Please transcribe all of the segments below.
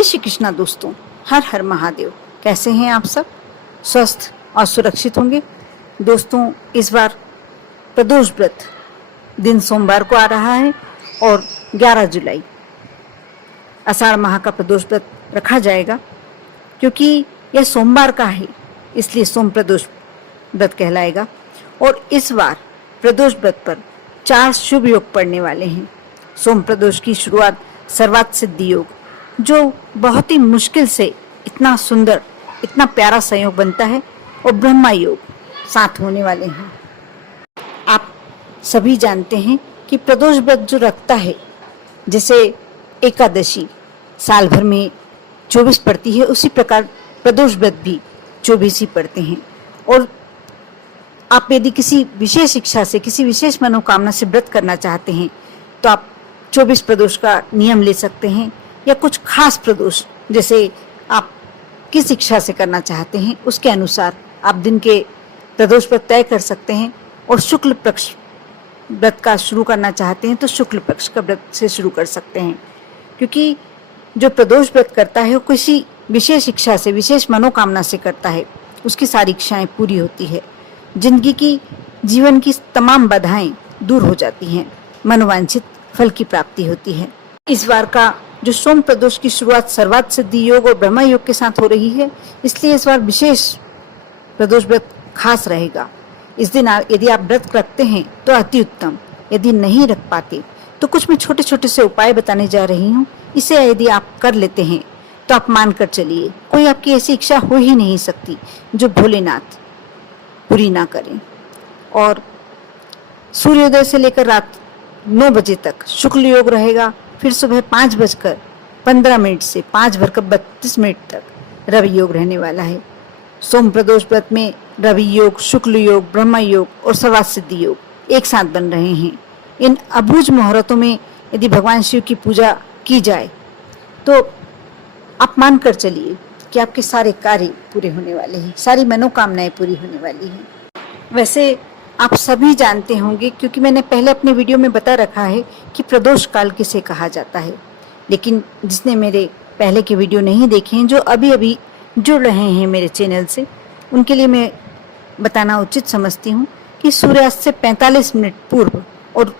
जय श्री कृष्णा दोस्तों, हर हर महादेव। कैसे हैं आप सब? स्वस्थ और सुरक्षित होंगे। दोस्तों, इस बार प्रदोष व्रत दिन सोमवार को आ रहा है और 11 जुलाई आषाढ़ माह का प्रदोष व्रत रखा जाएगा। क्योंकि यह सोमवार का है, इसलिए सोम प्रदोष व्रत कहलाएगा। और इस बार प्रदोष व्रत पर 4 शुभ योग पड़ने वाले हैं। सोम प्रदोष की शुरुआत सर्वार्थ सिद्धि योग, जो बहुत ही मुश्किल से इतना सुंदर, इतना प्यारा संयोग बनता है, और ब्रह्मा योग साथ होने वाले हैं। आप सभी जानते हैं कि प्रदोष व्रत जो रखता है, जैसे एकादशी साल भर में 24 पड़ती है, उसी प्रकार प्रदोष व्रत भी 24 ही पड़ते हैं। और आप यदि किसी विशेष इच्छा से, किसी विशेष मनोकामना से व्रत करना चाहते हैं तो आप 24 प्रदोष का नियम ले सकते हैं, या कुछ खास प्रदोष जैसे आप किस इच्छा से करना चाहते हैं उसके अनुसार आप दिन के प्रदोष व्रत तय कर सकते हैं। और शुक्ल पक्ष व्रत का शुरू करना चाहते हैं तो शुक्ल पक्ष का व्रत से शुरू कर सकते हैं। क्योंकि जो प्रदोष व्रत करता है वो किसी विशेष इच्छा से, विशेष मनोकामना से करता है, उसकी सारी इच्छाएं पूरी होती है, जिंदगी की, जीवन की तमाम बाधाएं दूर हो जाती हैं, मनोवांछित फल की प्राप्ति होती है। इस बार का जो सोम प्रदोष की शुरुआत सर्वार्थ सिद्धि योग और ब्रह्मा योग के साथ हो रही है, इसलिए इस बार विशेष प्रदोष व्रत खास रहेगा। इस दिन यदि आप व्रत रखते हैं तो अति उत्तम, यदि नहीं रख पाते तो कुछ मैं छोटे छोटे से उपाय बताने जा रही हूँ। इसे यदि आप कर लेते हैं तो आप मान कर चलिए, कोई आपकी ऐसी इच्छा हो ही नहीं सकती जो भोलेनाथ पूरी ना करें। और सूर्योदय से लेकर रात 9 बजे तक शुक्ल योग रहेगा। फिर सुबह 5:15 से 5:32 तक रवि योग रहने वाला है। सोम प्रदोष व्रत में रवि योग, शुक्ल योग, ब्रह्मा योग और सर्वार्थ सिद्धि योग एक साथ बन रहे हैं। इन अबूझ मुहूर्तों में यदि भगवान शिव की पूजा की जाए तो आप मान कर चलिए कि आपके सारे कार्य पूरे होने वाले हैं, सारी मनोकामनाएं पूरी होने वाली हैं। वैसे आप सभी जानते होंगे, क्योंकि मैंने पहले अपने वीडियो में बता रखा है कि प्रदोष काल किसे कहा जाता है। लेकिन जिसने मेरे पहले के वीडियो नहीं देखे हैं, जो अभी अभी जुड़ रहे हैं मेरे चैनल से, उनके लिए मैं बताना उचित समझती हूँ कि सूर्यास्त से 45 मिनट पूर्व और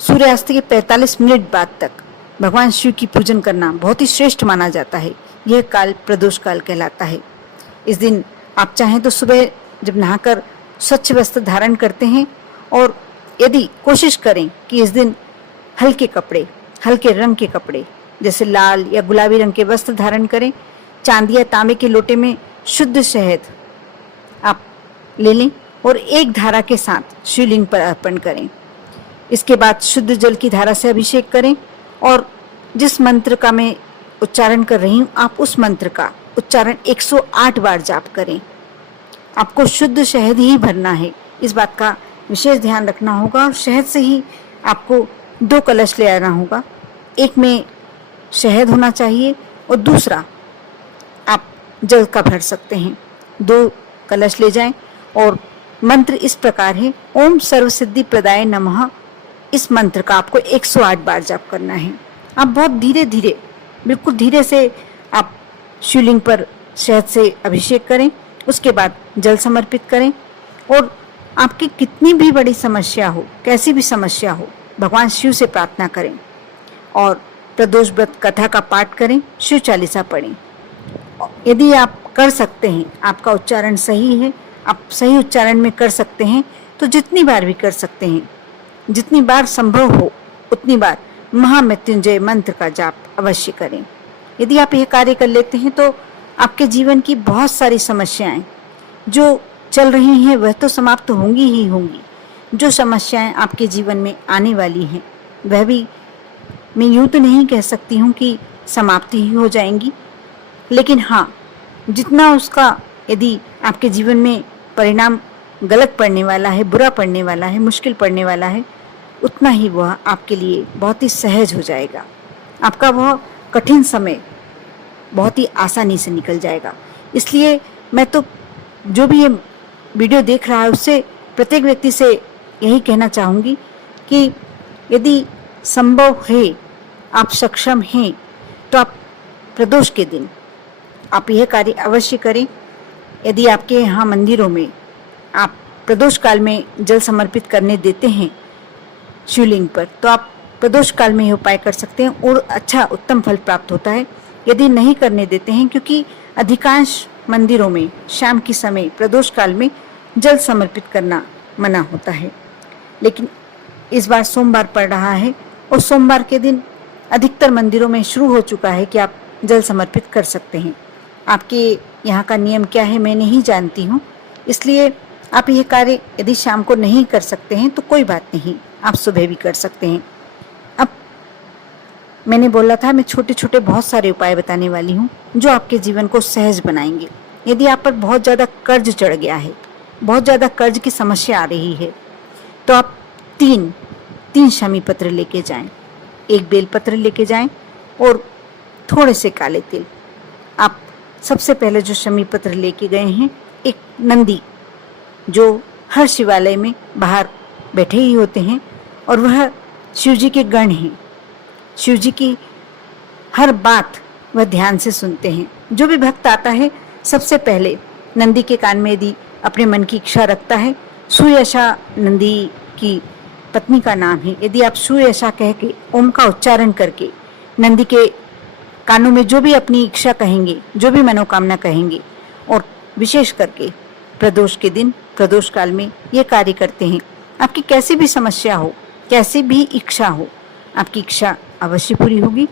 सूर्यास्त के 45 मिनट बाद तक भगवान शिव की पूजन करना बहुत ही श्रेष्ठ माना जाता है। यह काल प्रदोष काल कहलाता है। इस दिन आप चाहें तो सुबह जब नहाकर स्वच्छ वस्त्र धारण करते हैं, और यदि कोशिश करें कि इस दिन हल्के कपड़े, हल्के रंग के कपड़े जैसे लाल या गुलाबी रंग के वस्त्र धारण करें। चांदी या तांबे के लोटे में शुद्ध शहद आप ले लें और एक धारा के साथ शिवलिंग पर अर्पण करें। इसके बाद शुद्ध जल की धारा से अभिषेक करें, और जिस मंत्र का मैं उच्चारण कर रही हूँ, आप उस मंत्र का उच्चारण 108 बार जाप करें। आपको शुद्ध शहद ही भरना है, इस बात का विशेष ध्यान रखना होगा। और शहद से ही आपको 2 कलश ले आना होगा। एक में शहद होना चाहिए और दूसरा आप जल का भर सकते हैं। 2 कलश ले जाएं, और मंत्र इस प्रकार है, ओम सर्व सिद्धि प्रदाय नमः। इस मंत्र का आपको 108 बार जाप करना है। आप बहुत धीरे धीरे, बिल्कुल धीरे से आप शिवलिंग पर शहद से अभिषेक करें। उसके बाद जल समर्पित करें, और आपकी कितनी भी बड़ी समस्या हो, कैसी भी समस्या हो, भगवान शिव से प्रार्थना करें। और प्रदोष व्रत कथा का पाठ करें, शिव चालीसा पढ़ें। यदि आप कर सकते हैं, आपका उच्चारण सही है, आप सही उच्चारण में कर सकते हैं, तो जितनी बार भी कर सकते हैं, जितनी बार संभव हो उतनी बार महामृत्युंजय मंत्र का जाप अवश्य करें। यदि आप यह कार्य कर लेते हैं तो आपके जीवन की बहुत सारी समस्याएं जो चल रही हैं वह तो समाप्त होंगी ही होंगी। जो समस्याएं आपके जीवन में आने वाली हैं वह भी, मैं यूं तो नहीं कह सकती हूं कि समाप्ति ही हो जाएंगी, लेकिन हाँ, जितना उसका यदि आपके जीवन में परिणाम गलत पड़ने वाला है, बुरा पड़ने वाला है, मुश्किल पड़ने वाला है, उतना ही वह आपके लिए बहुत ही सहज हो जाएगा। आपका वह कठिन समय बहुत ही आसानी से निकल जाएगा। इसलिए मैं तो जो भी ये वीडियो देख रहा है उससे, प्रत्येक व्यक्ति से यही कहना चाहूँगी कि यदि संभव है, आप सक्षम हैं, तो आप प्रदोष के दिन आप यह कार्य अवश्य करें। यदि आपके यहाँ मंदिरों में आप प्रदोष काल में जल समर्पित करने देते हैं शिवलिंग पर, तो आप प्रदोष काल में यह उपाय कर सकते हैं और अच्छा उत्तम फल प्राप्त होता है। यदि नहीं करने देते हैं, क्योंकि अधिकांश मंदिरों में शाम के समय प्रदोष काल में जल समर्पित करना मना होता है, लेकिन इस बार सोमवार पड़ रहा है और सोमवार के दिन अधिकतर मंदिरों में शुरू हो चुका है कि आप जल समर्पित कर सकते हैं। आपके यहाँ का नियम क्या है मैं नहीं जानती हूँ, इसलिए आप यह कार्य यदि शाम को नहीं कर सकते हैं तो कोई बात नहीं, आप सुबह भी कर सकते हैं। अब मैंने बोला था मैं छोटे छोटे बहुत सारे उपाय बताने वाली हूँ जो आपके जीवन को सहज बनाएंगे। यदि आप पर बहुत ज़्यादा कर्ज चढ़ गया है, बहुत ज़्यादा कर्ज की समस्या आ रही है, तो आप तीन शमी पत्र लेके जाएं, एक बेलपत्र लेके जाएं और थोड़े से काले तिल। आप सबसे पहले जो शमी पत्र लेके गए हैं, एक नंदी जो हर शिवालय में बाहर बैठे ही होते हैं और वह शिव जी के गण हैं, शिव जी की हर बात वह ध्यान से सुनते हैं। जो भी भक्त आता है सबसे पहले नंदी के कान में यदि अपने मन की इच्छा रखता है, सुयशा नंदी की पत्नी का नाम है, यदि आप सुयशा कह के ओम का उच्चारण करके नंदी के कानों में जो भी अपनी इच्छा कहेंगे, जो भी मनोकामना कहेंगे, और विशेष करके प्रदोष के दिन प्रदोष काल में ये कार्य करते हैं, आपकी कैसी भी समस्या हो, कैसी भी इच्छा हो, आपकी इच्छा अवश्य पूरी होगी।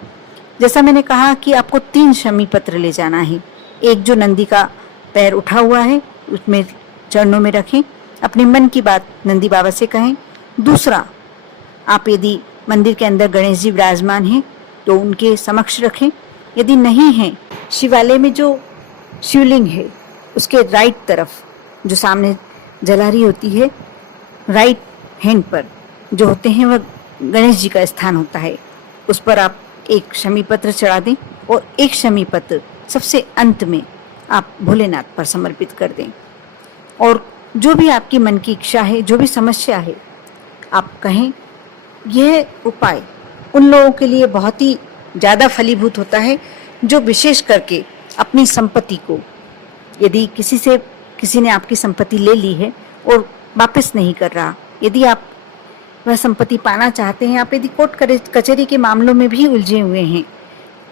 जैसा मैंने कहा कि आपको 3 शमी पत्र ले जाना है। एक जो नंदी का पैर उठा हुआ है उसमें चरणों में रखें, अपने मन की बात नंदी बाबा से कहें। दूसरा, आप यदि मंदिर के अंदर गणेश जी विराजमान हैं तो उनके समक्ष रखें। यदि नहीं है, शिवालय में जो शिवलिंग है उसके राइट तरफ जो सामने जलारी होती है, राइट हैंड पर जो होते हैं वह गणेश जी का स्थान होता है, उस पर आप एक शमी पत्र चढ़ा दें और एक शमी पत्र सबसे अंत में आप भोलेनाथ पर समर्पित कर दें। और जो भी आपकी मन की इच्छा है, जो भी समस्या है, आप कहें। यह उपाय उन लोगों के लिए बहुत ही ज़्यादा फलीभूत होता है जो विशेष करके अपनी संपत्ति को, यदि किसी ने आपकी संपत्ति ले ली है और वापस नहीं कर रहा, यदि आप वह संपत्ति पाना चाहते हैं, आप यदि कोर्ट कचहरी के मामलों में भी उलझे हुए हैं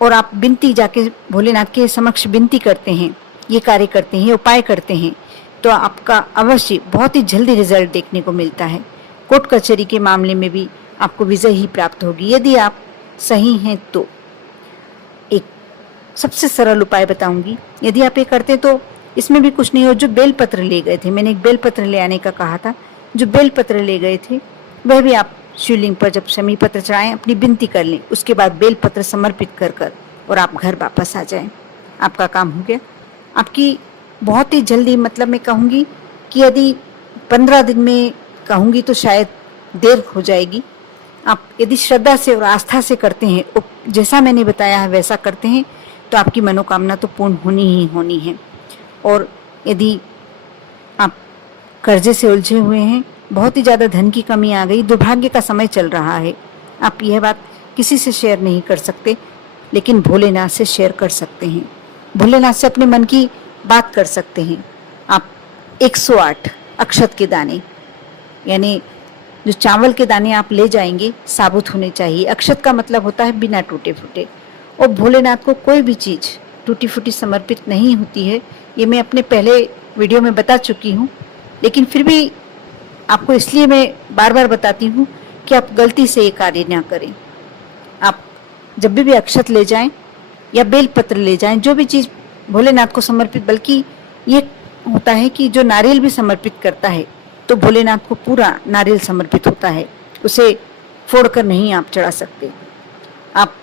और आप विनती जाके भोलेनाथ के समक्ष विनती करते हैं, ये कार्य करते हैं, उपाय करते हैं, तो आपका अवश्य बहुत ही जल्दी रिजल्ट देखने को मिलता है। कोर्ट कचहरी के मामले में भी आपको विजय ही प्राप्त होगी यदि आप सही हैं तो। एक सबसे सरल उपाय बताऊंगी, यदि आप ये करते तो इसमें भी कुछ नहीं हो। जो बेलपत्र ले गए थे, मैंने एक बेलपत्र ले आने का कहा था, जो बेलपत्र ले गए थे वह भी आप शिवलिंग पर जब शमी पत्र चढ़ाएं अपनी विनती कर लें, उसके बाद बेलपत्र समर्पित कर और आप घर वापस आ जाएं, आपका काम हो गया। आपकी बहुत ही जल्दी, मतलब मैं कहूँगी कि यदि 15 दिन में कहूँगी तो शायद देर हो जाएगी। आप यदि श्रद्धा से और आस्था से करते हैं, जैसा मैंने बताया है वैसा करते हैं, तो आपकी मनोकामना तो पूर्ण होनी ही होनी है। और यदि आप कर्जे से उलझे हुए हैं, बहुत ही ज़्यादा धन की कमी आ गई, दुर्भाग्य का समय चल रहा है, आप यह बात किसी से शेयर नहीं कर सकते, लेकिन भोलेनाथ से शेयर कर सकते हैं। भोलेनाथ से अपने मन की बात कर सकते हैं। आप 108 अक्षत के दाने, यानी जो चावल के दाने आप ले जाएंगे साबुत होने चाहिए। अक्षत का मतलब होता है बिना टूटे फूटे, और भोलेनाथ को कोई भी चीज़ टूटी फूटी समर्पित नहीं होती है, ये मैं अपने पहले वीडियो में बता चुकी हूँ, लेकिन फिर भी आपको इसलिए मैं बार बार बताती हूँ कि आप गलती से ये कार्य ना करें। आप जब भी अक्षत ले जाएं या बेलपत्र ले जाएं, जो भी चीज़ भोलेनाथ को समर्पित, बल्कि ये होता है कि जो नारियल भी समर्पित करता है तो भोलेनाथ को पूरा नारियल समर्पित होता है, उसे फोड़कर नहीं आप चढ़ा सकते। आप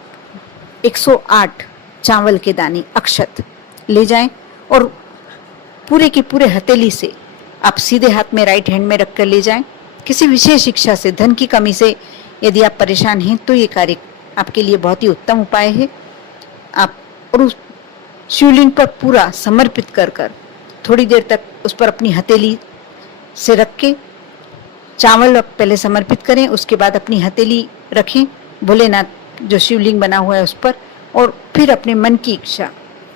108 चावल के दाने अक्षत ले जाएं और पूरे के पूरे हथेली से आप सीधे हाथ में राइट हैंड में रख कर ले जाएं। किसी विशेष इच्छा से, धन की कमी से यदि आप परेशान हैं तो ये कार्य आपके लिए बहुत ही उत्तम उपाय है। आप और उस शिवलिंग पर पूरा समर्पित कर थोड़ी देर तक उस पर अपनी हथेली से रख के चावल पहले समर्पित करें, उसके बाद अपनी हथेली रखें भोलेनाथ जो शिवलिंग बना हुआ है उस पर, और फिर अपने मन की इच्छा,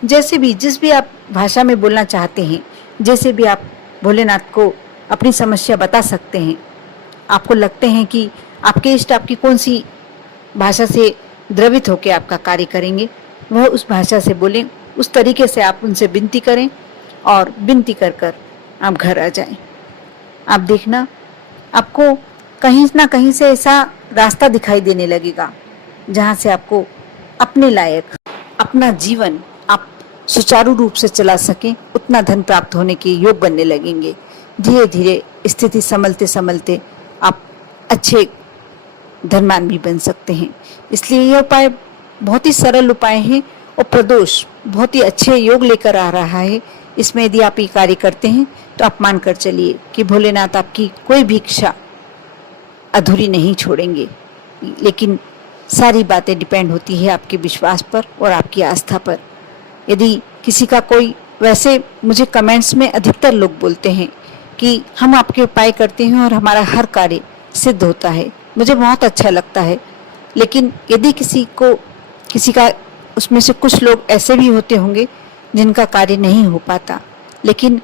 जैसे भी जिस भी आप भाषा में बोलना चाहते हैं, जैसे भी आप भोलेनाथ को अपनी समस्या बता सकते हैं। आपको लगते हैं कि आपके इष्ट आपकी कौन सी भाषा से द्रवित होकर आपका कार्य करेंगे, वह उस भाषा से बोलें, उस तरीके से आप उनसे विनती करें और विनती कर कर आप घर आ जाएं। आप देखना, आपको कहीं ना कहीं से ऐसा रास्ता दिखाई देने लगेगा जहाँ से आपको अपने लायक अपना जीवन आप सुचारू रूप से चला सकें, उतना धन प्राप्त होने के योग बनने लगेंगे। धीरे धीरे स्थिति संभलते संभलते आप अच्छे धनवान भी बन सकते हैं। इसलिए यह उपाय बहुत ही सरल उपाय है और प्रदोष बहुत ही अच्छे योग लेकर आ रहा है। इसमें यदि आप ये कार्य करते हैं तो आप मान कर चलिए कि भोलेनाथ आपकी कोई भी इच्छा अधूरी नहीं छोड़ेंगे। लेकिन सारी बातें डिपेंड होती है आपके विश्वास पर और आपकी आस्था पर। यदि किसी का कोई, वैसे मुझे कमेंट्स में अधिकतर लोग बोलते हैं कि हम आपके उपाय करते हैं और हमारा हर कार्य सिद्ध होता है, मुझे बहुत अच्छा लगता है। लेकिन यदि किसी का उसमें से कुछ लोग ऐसे भी होते होंगे जिनका कार्य नहीं हो पाता, लेकिन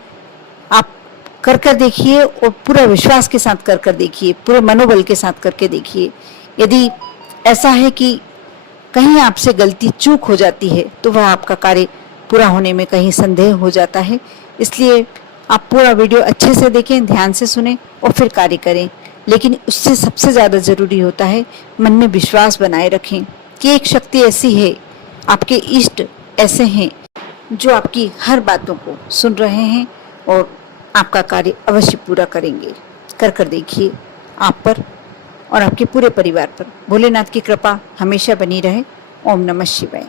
आप कर देखिए और पूरा विश्वास के साथ कर देखिए, पूरे मनोबल के साथ करके देखिए। यदि ऐसा है कि कहीं आपसे गलती चूक हो जाती है तो वह आपका कार्य पूरा होने में कहीं संदेह हो जाता है। इसलिए आप पूरा वीडियो अच्छे से देखें, ध्यान से सुनें और फिर कार्य करें। लेकिन उससे सबसे ज़्यादा ज़रूरी होता है मन में विश्वास बनाए रखें कि एक शक्ति ऐसी है, आपके इष्ट ऐसे हैं जो आपकी हर बातों को सुन रहे हैं और आपका कार्य अवश्य पूरा करेंगे। कर देखिए, आप पर और आपके पूरे परिवार पर भोलेनाथ की कृपा हमेशा बनी रहे। ओम नमः शिवाय।